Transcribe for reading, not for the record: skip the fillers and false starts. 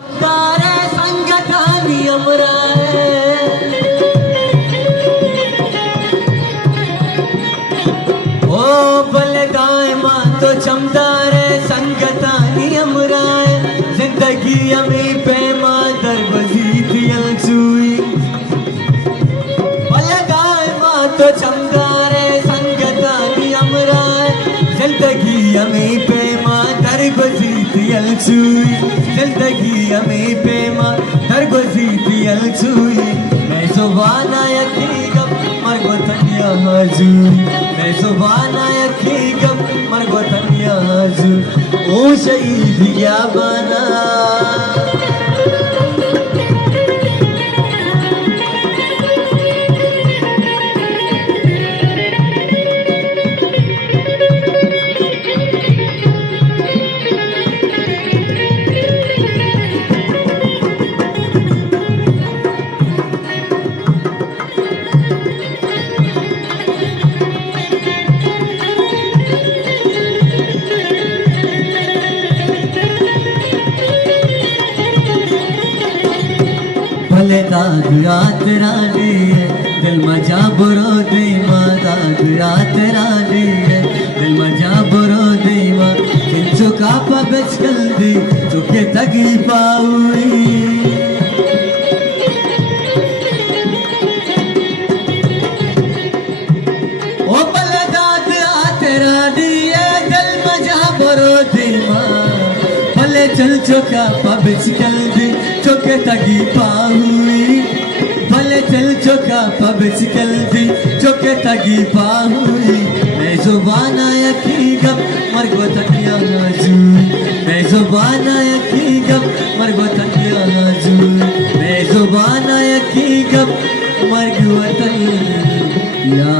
तारे संगतानी अमराए ओ बलदाए मां तो चमदारे संगतानी अमराए जिंदगी अमी पैमा दरबजी दियल चुई बलदाए मां तो चमदारे संगतानी अमराए जिंदगी अमी पैमा दरबजी दियल चुई जिंदगी अमी पैमा दरबजी दियल चुई मैं जुबाना यकीगम मरगो तन्या हजुई मैं जुबाना यकीगम मरगो तन्या हजुई ओ शहीद या बना भले दाग रात रानी है दिल मजा बुरो दे माँ दाग रात रानी है दिल मजा बुरो दे माँ दिल चुका पबच कल दी चुके तगी पाऊई ओ भले दाग रात रानी है दिल मजा बुरो दे माँ भले चल चुका पबच कल दी चुके तगी पाहुई भले चल चुका पबच कल दी चुके तगी पाहुई मैं जुबाना यकीगम मरगो तन्या हजुई मैं जुबाना यकीगम मरगो तन्या हजुई मैं जुबाना यकीगम मरगो तन्या